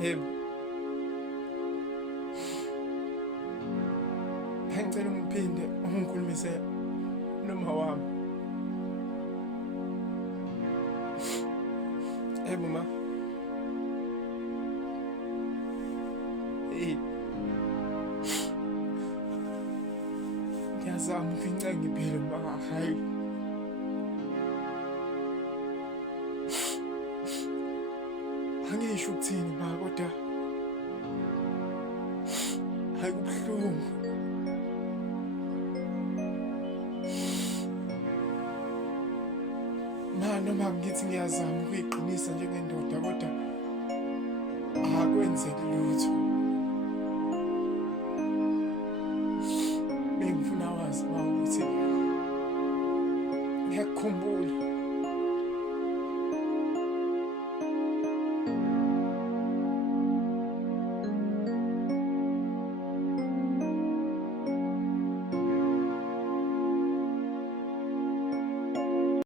Yebo, ngicela ungiphinde ungikhulumise noma wami. Yebo ma. Ngiyazama ukufica ngiphile ma, hayi. Angisho ukuthini ma, kodwa hayi kubuhlungu. Ma, noma ngithi ngiyazama ukuyiqinisa njengendoda kodwa akwenzeki lutho. Bengifuna wazi ma ukuthi ngiyakukhumbula